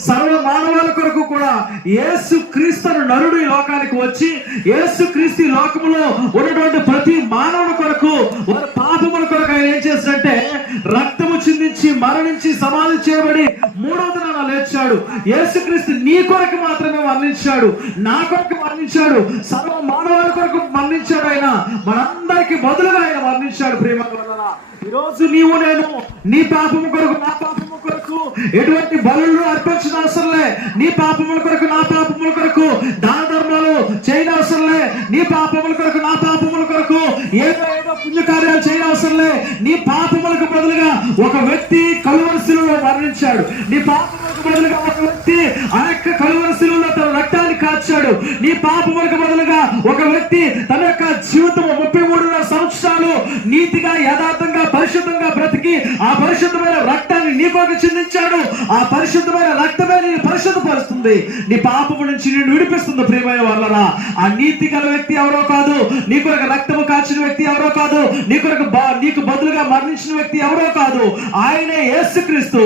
సర్వ మానవాల కొరకు కూడా యేసు క్రీస్తును నరుడు ఈ లోకానికి వచ్చి యేసు క్రీస్తు లోకములో ఉన్నటువంటి ప్రతి మానవుని కొరకు వారి పాపముల కొరకు ఆయన ఏం చేసినట్టే రక్తము చిందించి మరణించి సమాధి చేయబడి మూడో దినాన లేచాడు. యేసుక్రీస్తు నీ కొరకు మాత్రమే మరణించాడు. నా కొరకు మరణించాడు. సర్వ మానవాల కొరకు మరణించాడు ఆయన. మనందరికి బదులుగా ఆయన మరణించాడు ప్రేమ ఈ ఈరోజు నీవు నేను నీ పాపము కొరకు నా పాపము ఎటువంటి బలు అర్పించిన అవసరం లే. నీ పాపముల కొరకు నా పాపముల కొరకు దాన ధర్మాలు చేయని అవసరం లే. నీ పాపముల కొరకు నా పాపముల కొరకు ఏదో ఏదో పుణ్యకార్యాలు చేయని అవసరం లే. నీ పాపములకు బదులుగా ఒక వ్యక్తి కలువరిశిలో మరణించాడు. నీ పాపములకు బదులుగా ఒక వ్యక్తి ఆ యొక్క కలువరశిలో తన రక్తాన్ని కాచాడు. నీ పాపములకు బదులుగా ఒక వ్యక్తి తన యొక్క జీవితం ముప్పై మూడున్నర సంవత్సరాలు నీతిగా యథార్థంగా పరిశుద్ధంగా బ్రతికి ఆ పరిశుద్ధ నీ కొరకు చిందించాడు. ఆ పరిశుద్ధమైన రక్తమే నేను పరిశుద్ధపరుస్తుంది. నీ పాపము నుంచి నేను విడిపిస్తుంది ప్రియమైన వాళ్ళరా. ఆ నీతి గల వ్యక్తి ఎవరో కాదు. నీ కొరకు రక్తము కాచిన వ్యక్తి ఎవరో కాదు. నీ కొరకు నీకు బదులుగా మరణించిన వ్యక్తి ఎవరో కాదు. ఆయనే యేసుక్రీస్తు.